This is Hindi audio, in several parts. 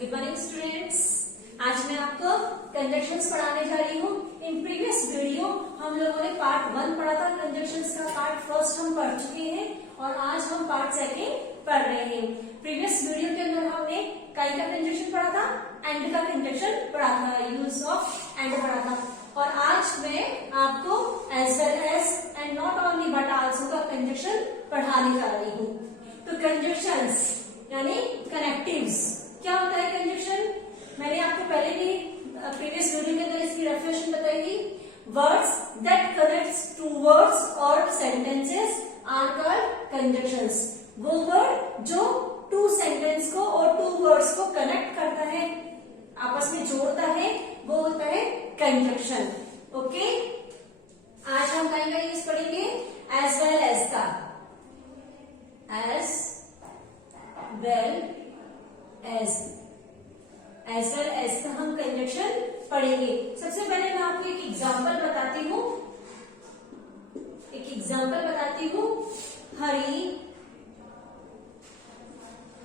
Good morning students. आज मैं आपको कंजक्शंस पढ़ाने जा रही हूँ। इन प्रीवियस वीडियो हम लोगों ने पार्ट 1 पढ़ा था कंजक्शंस का, पार्ट फर्स्ट हम पढ़ चुके हैं और आज हम पार्ट सेकेंड पढ़ रहे हैं। प्रीवियस वीडियो के अंदर हमने काई का कंजक्शन पढ़ा था, एंड का कंजक्शन पढ़ा था, यूज ऑफ एंड पढ़ा था। और आज मैं आपको as well as and not only but also का कंजक्शन पढ़ाने जा रही हूँ। तो कंजक्शंस यानी कनेक्टिव्स, क्या होता है कंजक्शन? मैंने आपको पहले भी प्रीवियस वीडियो के अंदर इसकी डेफिनेशन बताई थी। Words that connects two words और सेंटेंसेस आर कॉल्ड कंजक्शंस। वो वर्ड जो टू सेंटेंस को और टू वर्ड्स को कनेक्ट करता है, आपस में जोड़ता है, वो होता है कंजक्शन। ओके, आज हम का यूज पढ़ेंगे एज वेल एज का। एज वेल एज का हम कंजक्शन पढ़ेंगे। सबसे पहले मैं आपको एक एग्जांपल बताती हूँ।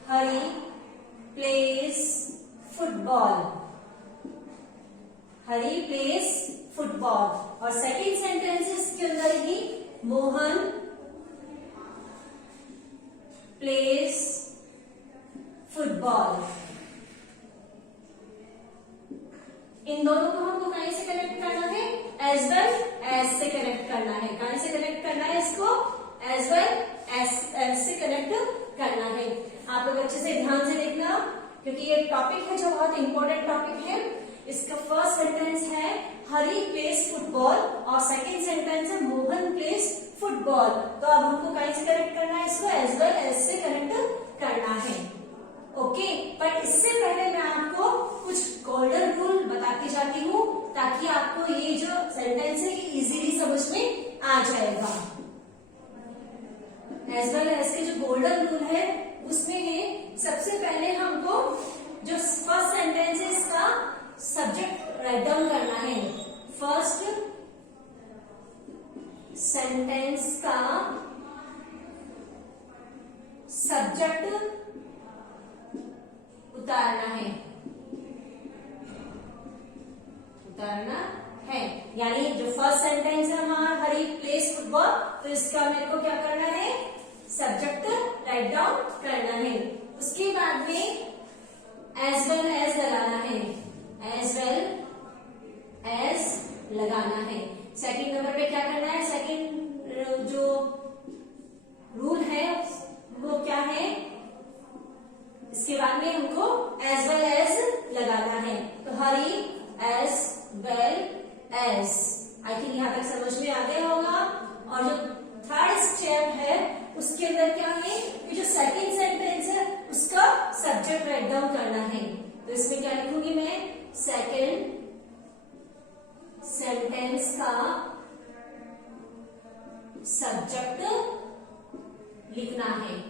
हरी प्लेस फुटबॉल। हरी प्लेस फुटबॉल। और सेकेंड सेंटेंस इसके अंदर ही मोहन प्लेस फुटबॉल। इन दोनों को हमको कहीं से कनेक्ट करना है? एज वेल एज से कनेक्ट करना है। कहीं से कनेक्ट करना है इसको? एज वेल एज से कनेक्ट करना है। आप लोग अच्छे से ध्यान से देखना, क्योंकि ये टॉपिक है जो बहुत इंपॉर्टेंट टॉपिक है। इसका फर्स्ट सेंटेंस है हरी प्लेस फुटबॉल और सेकेंड सेंटेंस है मोहन प्लेस फुटबॉल। तो अब हमको कहीं से कनेक्ट करना है? इसको एज वेल एज से कनेक्ट करना है। ओके, पर इससे पहले मैं आपको कुछ गोल्डन रूल बताती जाती हूँ ताकि आपको ये जो सेंटेंस है ये इजीली समझ में आ जाएगा। एज वेल एज के जो गोल्डन रूल है उसमें है, सबसे पहले हमको जो फर्स्ट सेंटेंस है इसका सब्जेक्ट राइट डाउन करना है। फर्स्ट सेंटेंस का सब्जेक्ट उतारना है। यानी जो फर्स्ट सेंटेंस है हमारा हरी प्लेस फुटबॉल, तो इसका मेरे को क्या करना है? सब्जेक्ट राइट डाउन करना है। उसके बाद में एज वेल एज लगाना है। एज वेल एज लगाना है। सेकंड नंबर पे क्या करना है? सेकंड जो रूल है वो क्या है? इसके बाद में हमको एज वेल एज लगाना है। तो Hari as well as. I think यहां तक समझ में आ गया होगा। और जो थर्ड स्टेप है उसके अंदर क्या है? ये जो सेकंड सेंटेंस है उसका सब्जेक्ट राइट डाउन करना है। तो इसमें क्या लिखूंगी मैं? सेकंड सेंटेंस का सब्जेक्ट लिखना है।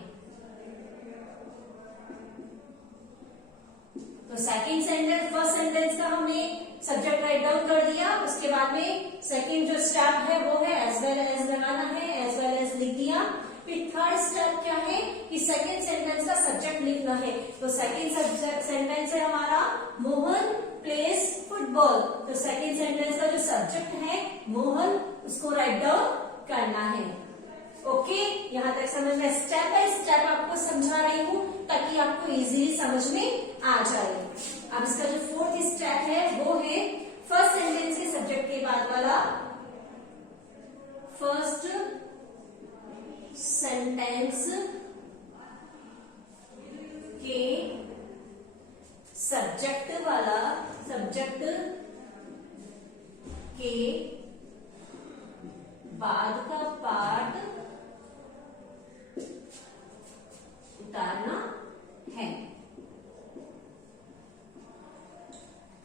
तो सेकंड सेंटेंस फर्स्ट सेंटेंस का हमने सब्जेक्ट राइट डाउन कर दिया। उसके बाद में सेकंड जो स्टेप है वो है एज वेल एज लगाना है। एज वेल एज लिख दिया। फिर थर्ड स्टेप क्या है कि सेकंड सेंटेंस का सब्जेक्ट लिखना है। तो सेकंड सेंटेंस है हमारा मोहन प्लेस फुटबॉल। तो सेकंड सेंटेंस का जो सब्जेक्ट है मोहन, उसको राइट डाउन करना है। ओके, यहाँ तक समझ में? स्टेप बाय स्टेप आपको समझा रही हूँ ताकि आपको इजीली समझ में आ जाए। अब इसका जो फोर्थ स्टेप है वो है फर्स्ट सेंटेंस के सब्जेक्ट के बाद वाला फर्स्ट सेंटेंस के सब्जेक्ट वाला सब्जेक्ट के बाद का पार्ट उतारना है।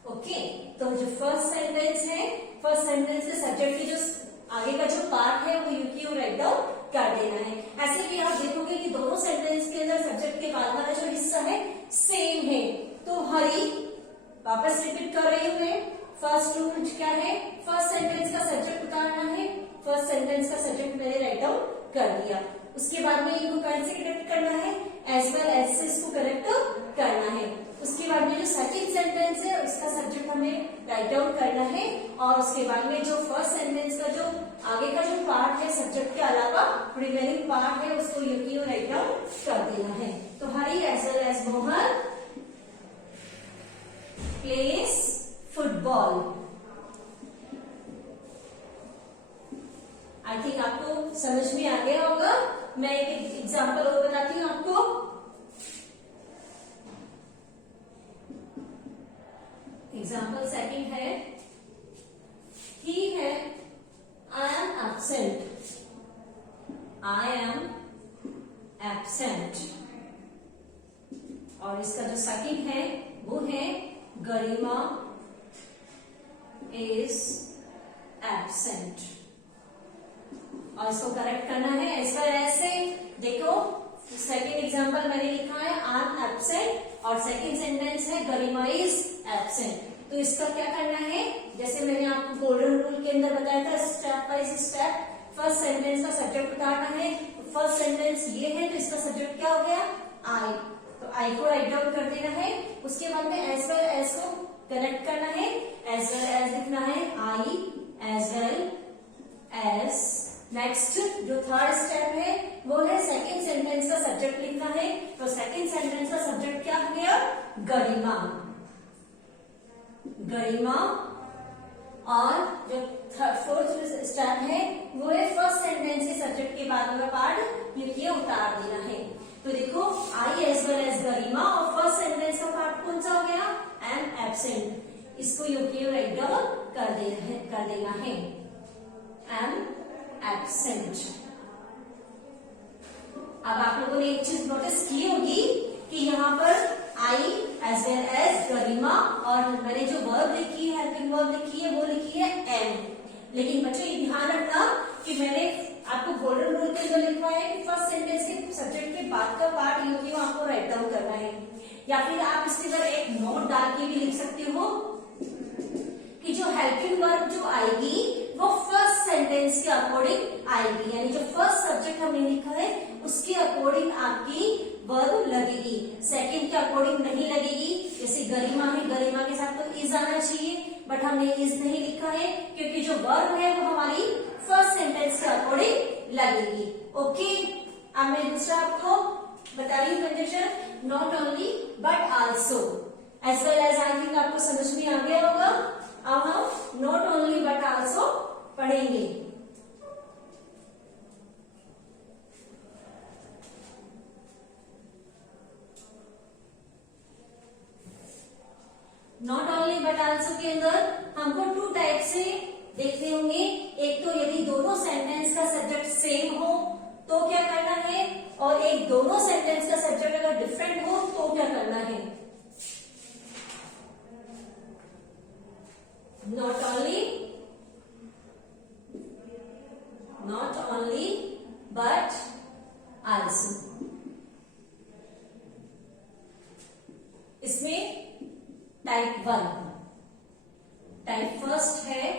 ओके, तो जो फर्स्ट सेंटेंस है, फर्स्ट सेंटेंस के सब्जेक्ट की जो आगे का जो पार्ट है वो यूक्यू राइट डाउन कर देना है। ऐसे भी आप देखोगे कि दोनों सेंटेंस के अंदर सब्जेक्ट के बाद वाला जो हिस्सा है सेम है। तो हरी, वापस रिपीट कर रही हूं मैं, फर्स्ट रूल क्या है? फर्स्ट सेंटेंस का सब्जेक्ट उतारना है। फर्स्ट सेंटेंस का सब्जेक्ट मैंने राइट डाउन कर दिया। उसके बाद में इनको कैसे कनेक्ट करना है? एज वेल एज से इसको कनेक्ट करना है। उसके बाद में हमें राइट डाउन करना है और उसके बाद में जो फर्स्ट सेंटेंस का जो आगे का जो पार्ट है सब्जेक्ट के अलावा रिमेनिंग पार्ट है उसको यू राइट डाउन कर देना है। तो Hari as well as Mohan plays football. I think आपको समझ में आ गया होगा। मैं एक एग्जांपल और बताती हूँ आपको। एग्जाम्पल सेकंड है, ही है I am absent, I am absent. और इसका जो सेकंड है वो है गरिमा इज एब्सेंट। और इसको करेक्ट करना है इस पर ऐसे देखो। सेकंड एग्जांपल मैंने लिखा है आई एम एब्सेंट और सेकंड सेंटेंस है गरिमा इज एब्सेंट। तो इसका क्या करना है, जैसे मैंने आपको गोल्डन रूल के अंदर बताया था step by step. First sentence का सब्जेक्ट उतारना है। फर्स्ट सेंटेंस ये है तो इसका सब्जेक्ट क्या हो गया आई। तो आई को राइट डाउन कर देना है। उसके बाद में एज वेल एज को करेक्ट करना है। एज वेल एज लिखना है I as well as. Next जो थर्ड स्टेप है वो है सेकंड सेंटेंस का सब्जेक्ट लिखना है। तो सेकंड सेंटेंस का सब्जेक्ट क्या हो गया गरिमा, गरिमा। और जो फोर्थ स्टेप है वो है फर्स्ट सेंटेंस के सब्जेक्ट के बाद में पार्ट लिखिए उतार देना है। तो देखो आई एज वेल एज गरिमा और फर्स्ट सेंटेंस का पार्ट कौन सा हो गया एम एब्सेंट। इसको यूके राइट डाउन कर देना है एम एब्सेंट। अब आप लोगों ने एक चीज नोटिस की होगी कि यहाँ पर आई एज वेल एज गरिमा और मैंने जो वर्ब लिखी है हेल्पिंग वर्ब लिखी है वो लिखी है एम। लेकिन बच्चों ये ध्यान रखना कि मैंने आपको गोल्डन रूल के अंदर लिखा है कि फर्स्ट सेंटेंस के सब्जेक्ट के बाद का पार्ट यूके आपको राइट डाउन करना है। या फिर आप इसके अंदर एक नोट डाल के भी लिख सकते हो कि जो हेल्पिंग वर्ब जो आएगी वो फर्स्ट सेंटेंस के अकॉर्डिंग आएगी। यानी जो फर्स्ट सब्जेक्ट हमने लिखा है उसके अकॉर्डिंग आपकी वर्ब लगेगी, सेकंड के अकॉर्डिंग नहीं लगेगी। जैसे गरिमा है, गरिमा के साथ तो इज आना चाहिए बट हमने इज नहीं लिखा है क्योंकि जो वर्ब है वो हमारी फर्स्ट सेंटेंस के अकॉर्डिंग लगेगी। ओके, अब मैं दूसरा आपको बता रही हूँ condition, not only but also as well as. I think आपको समझ में आ गया होगा। अब हम नॉट ओनली बट आल्सो पढ़ेंगे। नॉट ओनली बट आल्सो के अंदर हमको टू टाइप से देखने होंगे। एक तो यदि दोनों सेंटेंस का सब्जेक्ट सेम हो तो क्या करना है, और एक दोनों सेंटेंस का सब्जेक्ट अगर डिफरेंट हो तो क्या करना है। Not only but also. इसमें टाइप वन, टाइप फर्स्ट है।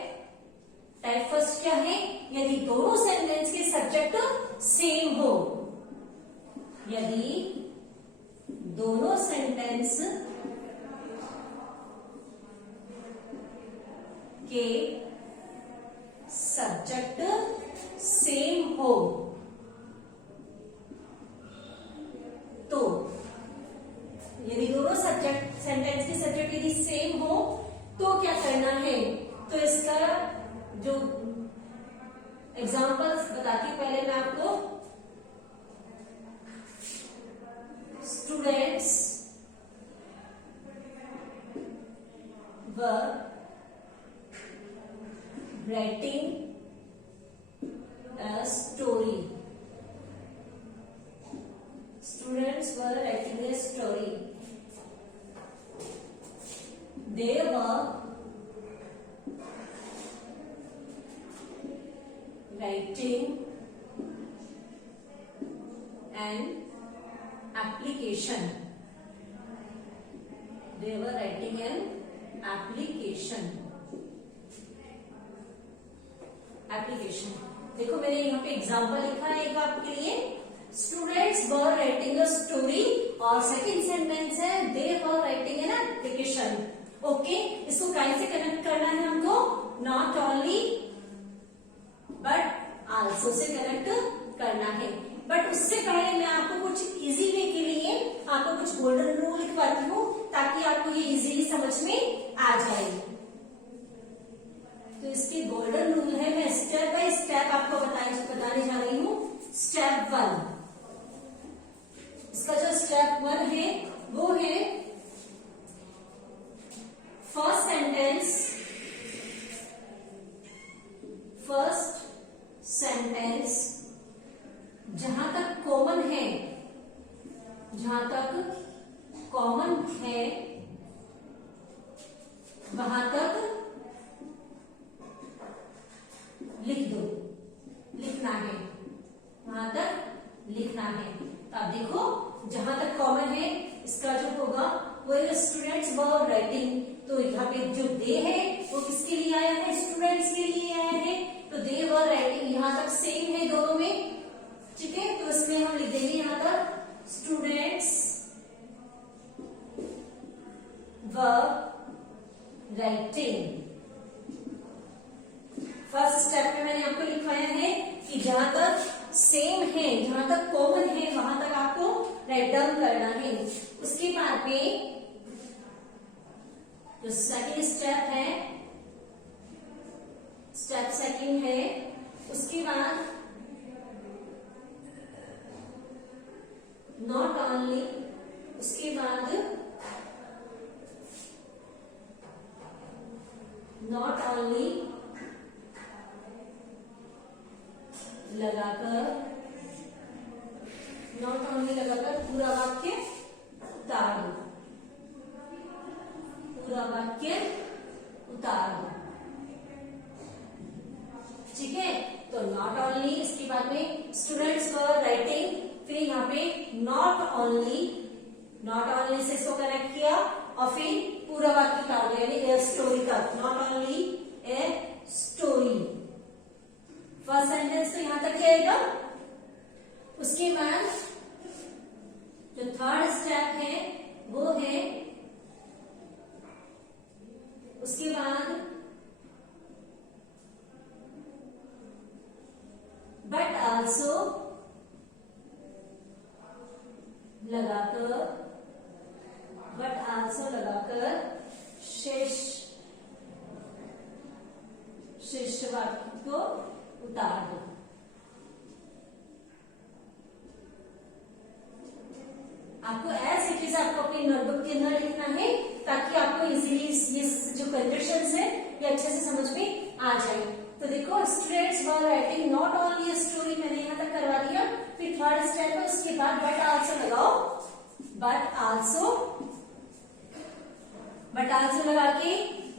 टाइप फर्स्ट क्या है, यदि दोनों सेंटेंस के सब्जेक्ट सेम हो, यदि दोनों सेंटेंस के सब्जेक्ट सेम हो तो, यदि दोनों सब्जेक्ट सेंटेंस के सब्जेक्ट यदि सेम हो तो क्या करना है। तो इसका जो एग्जांपल्स बताती हूं पहले मैं आपको। Students were writing a story. Students were writing a story. They were writing an application. They were writing an application. देखो मैंने यहाँ पे एग्जाम्पल लिखा है एक आपके लिए। Students were writing a story और सेकंड सेंटेंस है they were writing an application. Okay, इसको कैसे नॉट ओनली बट आल्सो से कनेक्ट करना है। बट उससे पहले मैं आपको कुछ इजी वे के लिए आपको कुछ गोल्डन रूल लिखवाती हूँ ताकि आपको ये इजीली समझ में आ जाए। तो इसके गोल्डन रूल है, मैं स्टेप बाय स्टेप आपको बताने जा रही हूँ। स्टेप 1, इसका जो स्टेप 1 है वो है फर्स्ट सेंटेंस जहां तक कॉमन है वहां तक लिखना है, वहां तक लिखना है। तो आप देखो जहां तक कॉमन है इसका जो होगा वो स्टूडेंट्स वर राइटिंग। तो यहाँ पे जो दे है वो किसके लिए आया है, स्टूडेंट्स के लिए आया है। तो दे वर राइटिंग यहाँ तक सेम है दोनों में, ठीक है। तो इसमें हम लिख देंगे यहाँ पर students were writing. First step में मैंने आपको लिखवाया है कि जहां तक सेम है, जहां तक कॉमन है वहां तक आपको राइट डाउन करना है। उसके बाद में जो सेकंड स्टेप है, स्टेप सेकंड है, उसके बाद नॉट ओनली, उसके बाद नॉट ओनली लगाकर पूरा वाक्य उतार दो, ठीक है। तो नॉट ओनली, इसके बाद में स्टूडेंट्स वर राइटिंग, फिर यहाँ पे नॉट ओनली से इसको कनेक्ट किया और फिर पूरा वाक्य उतार दो, यानी ए स्टोरी का not only a story. First sentence तो यहां तक जाएगा। उसके बाद जो थर्ड स्टेप है वो है, उसके बाद बट आल्सो लगाकर शेष वाक्य को उतार दो। आपको एज इट इज आपको अपनी नोटबुक के अंदर लिखना है ताकि आपको इजीली ये जो कंडीशंस है ये अच्छे से समझ में आ जाए। तो देखो students were writing not only story मैंने यहाँ तक करवा दिया। फिर थर्ड स्टेप है, उसके बाद बट आल्सो लगाओ, बट आल्सो लगा के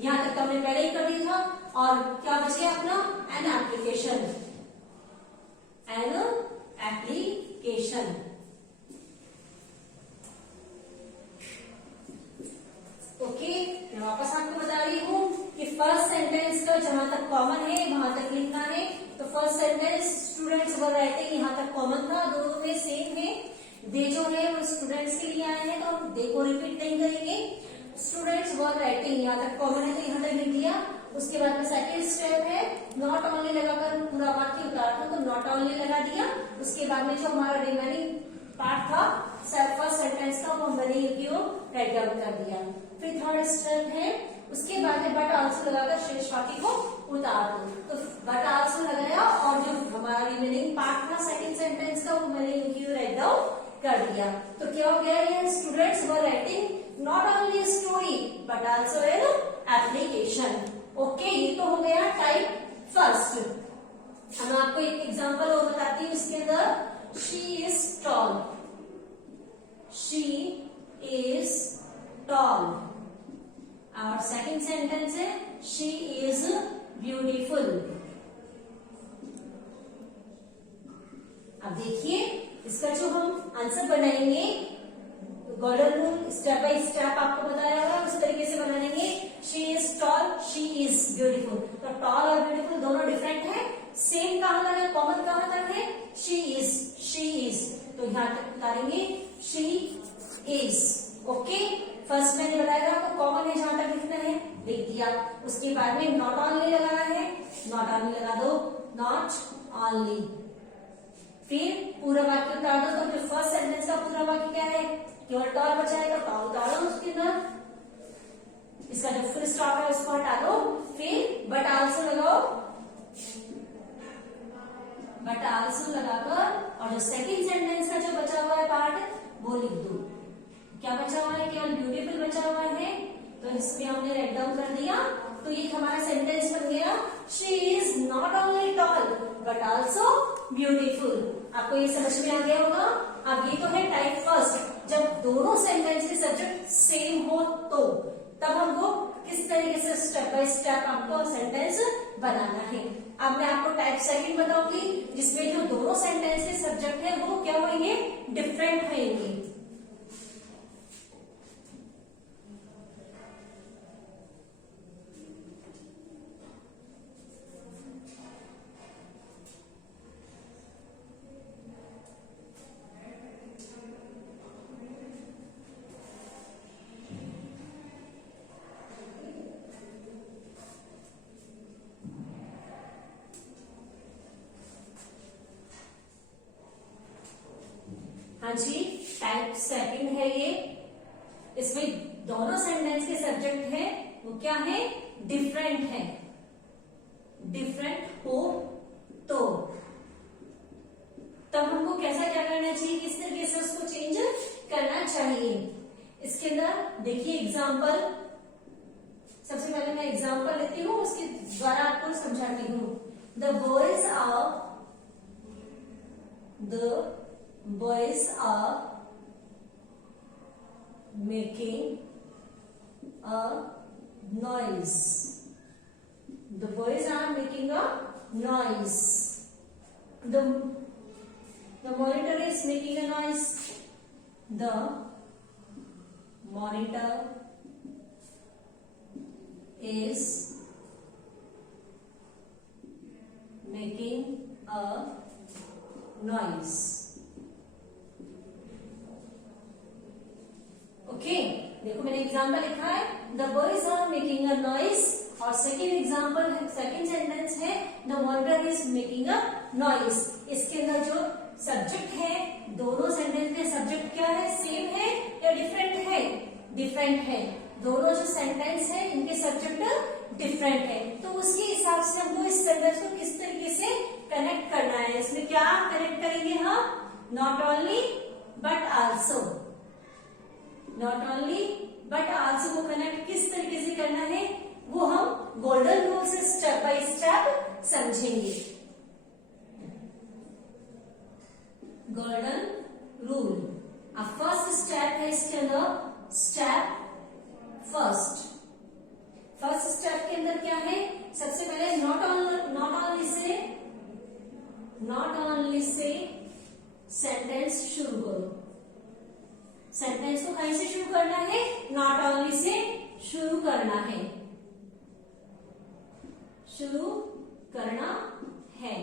यहाँ तक तो हमने पहले ही कर दिया था। और क्या बचे अपना एन एप्लीकेशन, ओके। मैं वापस आपको बता रही हूँ कि फर्स्ट सेंटेंस का जहां तक कॉमन है वहां तक लिखना है। तो first sentence students were writing यहाँ तक कॉमन था, दोनों में सेम है। दे जो है वो स्टूडेंट्स के लिए आए हैं तो हम दे को रिपीट नहीं करेंगे। स्टूडेंट्स वर राइटिंग यहाँ तक कॉमन है तो यहाँ तक लिख दिया। उसके बाद में सेकेंड स्टेप है नॉट ओनली लगाकर पूरा वाक्य उतार दो, तो नॉट ओनली लगा दिया। उसके बाद में जो हमारा रिमेनिंग पार्ट था फर्स्ट सेंटेंस का वो मैंने राइट डाउन कर दिया। फिर थर्ड स्टेप है, उसके बाद में बट आल्सो लगाकर शेष वाक्य को उतार दो। तो बट आल्सो लगाया और जो हमारा रिमेनिंग पार्ट था सेकंड सेंटेंस का वो मैंने राइट डाउन कर दिया। तो क्या हो गया, ये students were writing not only story but also an application. Okay, ये तो हो गया टाइप फर्स्ट। हम आपको एक एग्जांपल और बताती हूँ इसके अंदर। She is tall, she is tall. और सेकंड सेंटेंस है शी इज ब्यूटीफुल। अब देखिए इसका जो हम आंसर बनाएंगे, golden rule step by step आपको बताया होगा, उस तरीके से बनाएंगे। She is tall, she is beautiful. तो टॉल और ब्यूटीफुल दोनों डिफरेंट है। सेम कहां तक है, कॉमन कहां तक है, शी इज। तो यहां तक उतारेंगे शी इज। ओके, फर्स्ट मैंने बताया था आपको कॉमन है जहां तक लिखना है। लिख दिया। उसके बाद में नॉट ओनली लगाना है, नॉट ओनली लगा दो, नॉट ओनली। फिर पूरा वाक्य उतार दो, तो फिर फर्स्ट सेंटेंस का पूरा वाक्य क्या है, केवल टॉल बचाएगा, टॉल उतार दो उसके अंदर, इसका जो फुल स्टॉप है उसको हटा दो, फिर बट आल्सो लगाओ, बट आल्सो लगाकर, और जो सेकंड सेंटेंस का जो बचा हुआ है पार्ट वो लिख दो। क्या बचा हुआ है, केवल ब्यूटीफुल बचा हुआ है, तो इसमें हमने राइट डाउन कर दिया। तो ये हमारा सेंटेंस बन गया, she is not only tall but also beautiful. आपको ये समझ में आ गया होगा। अब ये तो है टाइप फर्स्ट, जब दोनों सेंटेंस के सब्जेक्ट सेम हो तो तब हमको किस तरीके से स्टेप बाय स्टेप आपको सेंटेंस बनाना है। अब मैं आपको टाइप सेकंड बताऊंगी, जिसमें जो दोनों सेंटेंस के सब्जेक्ट है वो क्या होंगे, डिफरेंट होंगे। हाँ जी, टाइप सेकंड है ये। इसमें दोनों सेंटेंस के सब्जेक्ट है वो क्या है, डिफरेंट है। डिफरेंट हो तो तब हमको कैसा क्या करना चाहिए, किस तरीके से उसको चेंज करना चाहिए। इसके अंदर देखिए एग्जाम्पल, सबसे पहले मैं एग्जाम्पल लेती हूँ, उसके द्वारा आपको समझाती हूँ। The boys are making a noise. The boys are making a noise. The monitor is making a noise. The monitor is making a noise. Okay, देखो मैंने एग्जाम्पल लिखा है, the boys are making a noise, और सेकेंड एग्जाम्पल, सेकेंड सेंटेंस है the monitor is making a noise. इसके अंदर जो सब्जेक्ट है, दोनों सेंटेंस के सब्जेक्ट क्या है, सेम है या डिफरेंट है, डिफरेंट है। दोनों जो सेंटेंस है इनके सब्जेक्ट डिफरेंट है, तो उसके हिसाब से हमको इस सेंटेंस को किस तरीके से कनेक्ट करना है। इसमें क्या कनेक्ट करेंगे हम, not only but also, not only but also को कनेक्ट किस तरीके से करना है वो हम गोल्डन रूल से स्टेप बाय स्टेप समझेंगे। गोल्डन रूल, अब फर्स्ट स्टेप है इसके अंदर, स्टेप फर्स्ट। फर्स्ट स्टेप के अंदर क्या है, सबसे पहले नॉट ओनली से सेंटेंस शुरू करो। सेंटेंस को कहीं से शुरू करना है, नॉट ओनली से शुरू करना है, शुरू करना है।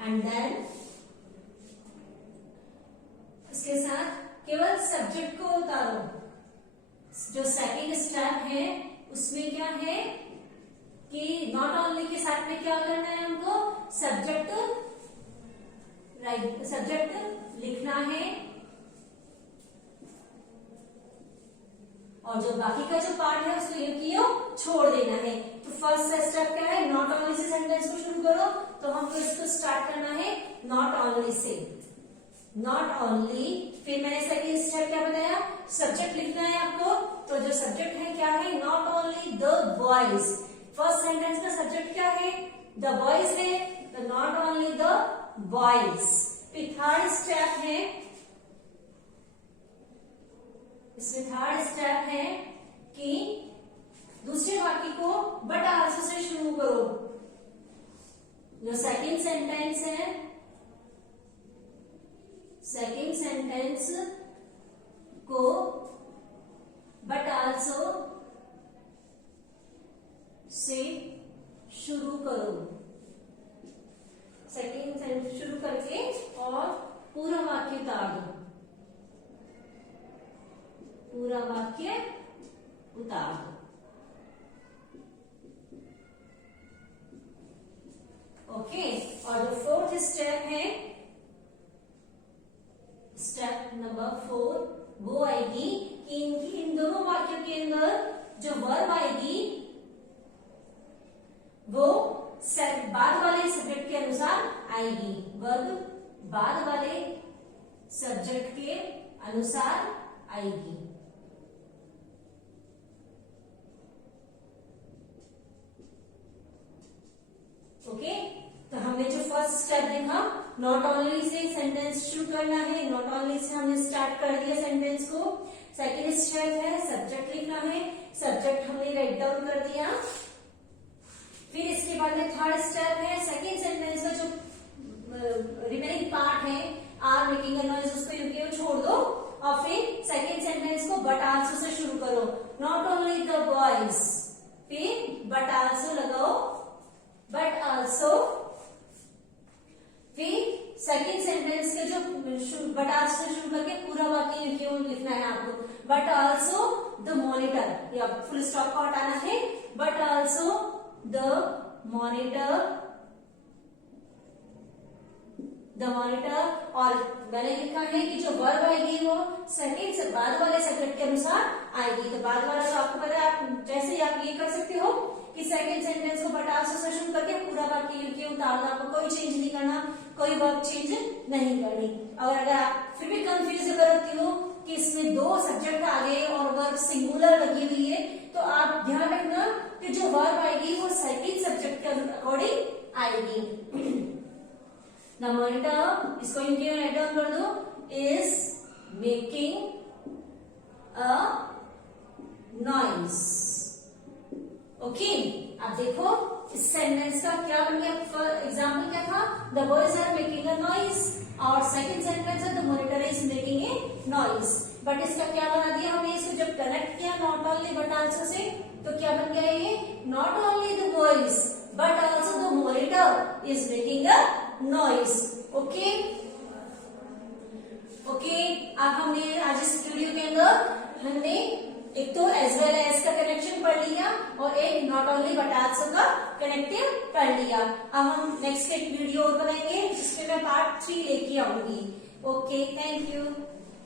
एंड देन इसके साथ केवल सब्जेक्ट को उतारो। जो सेकंड स्टेप है उसमें क्या है कि नॉट ओनली के साथ में क्या करना है हमको, सब्जेक्ट सब्जेक्ट लिखना है, और जो बाकी का जो पार्ट है उसको ये छोड़ देना है। तो फर्स्ट स्टेप क्या है, नॉट ओनली से सेंटेंस को शुरू करो, तो हमको इसको स्टार्ट करना है not only say, not only. फिर मैंने सेकंड स्टेप क्या बताया, सब्जेक्ट लिखना है आपको, तो जो सब्जेक्ट है क्या है, not only the boys. First sentence का सब्जेक्ट क्या है, द बॉयज है, तो नॉट ओनली द बॉयज। फिर थर्ड स्टेप है, इसमें थर्ड स्टेप है कि दूसरे वाक्य को बट आल्सो से शुरू करो। जो सेकंड सेंटेंस है, सेकंड सेंटेंस को बट आल्सो से शुरू करो। सेकंड सेंटेंस शुरू करके और पूरा वाक्य उतार दो, पूरा वाक्य उतार दो। ओके, और जो फोर्थ स्टेप है, स्टेप नंबर 4, वो आएगी कि इन दोनों वाक्यों के अंदर जो वर्ब आएगी वो बाद वाले सब्जेक्ट के अनुसार आएगी। वर्ब बाद वाले सब्जेक्ट के अनुसार आएगी। ओके, तो हमने जो फर्स्ट स्टेप देखा, नॉट ओनली से सेंटेंस शुरू करना है, नॉट ओनली से हमने स्टार्ट कर दिया सेंटेंस को। सेकेंड स्टेप है सब्जेक्ट लिखना है, सब्जेक्ट हमने राइट डाउन कर दिया। फिर इसके बाद में थर्ड स्टेप है सेकेंड सेंटेंस का जो रिमेनिंग पार्ट है, आर मेकिंग अ नॉइज, उसको यूं छोड़ दो और फिर सेकेंड सेंटेंस को बट आल्सो से शुरू करो। नॉट ओनली द बॉयज, फिर बट आल्सो लगाओ, बट आल्सो, फिर सेकेंड सेंटेंस के जो बट आल्सो से शुरू करके पूरा वाक्य क्यों लिखना है आपको, बट आल्सो द मॉनिटर, या फुल स्टॉप को हटाना है, बट आल्सो द मॉनिटर, और मैंने लिखा है कि जो वर्ब आएगी वो सेकेंड से बाद वाले सब्जेक्ट के अनुसार आएगी। तो बाद वाला तो आपको पता है, आप जैसे ही आप ये कर सकते हो कि सेकेंड सेंटेंस को बट आल्सो से शुरू करके पूरा वाक्य लिख उतारना, आपको कोई चेंज नहीं करना, कोई वर्ब चेंज नहीं करनी। और अगर आप फिर भी कंफ्यूज करती हो कि इसमें दो सब्जेक्ट आ गए और वर्ब सिंगुलर लगी हुई है, तो आप ध्यान रखना कि जो वर्ब आएगी वो सेकेंड सब्जेक्ट के अकॉर्डिंग आएगी। The monitor, इसको इंडियन राइट डाउन कर दो, is making a noise. Okay, अब देखो इस सेंटेंस का क्या बन गया, एग्जाम्पल क्या था, the boys are making a noise, और सेकेंड सेंटेंस है the monitor is making a noise. But इसका क्या बना दिया हमने, इसको जब कनेक्ट किया नॉट ओनली बट आल्सो से, तो क्या बन गया ये, not only the boys but also the monitor is making a noise. Okay, अब हमने आज इस वीडियो के अंदर हमने एक तो एज वेल एज का कनेक्शन पढ़ लिया और एक नॉट ओनली बट आल्सो का कनेक्टिव पढ़ लिया। अब हम नेक्स्ट एक वीडियो और बनाएंगे जिसमें मैं पार्ट 3 लेके आऊंगी। Okay, thank you.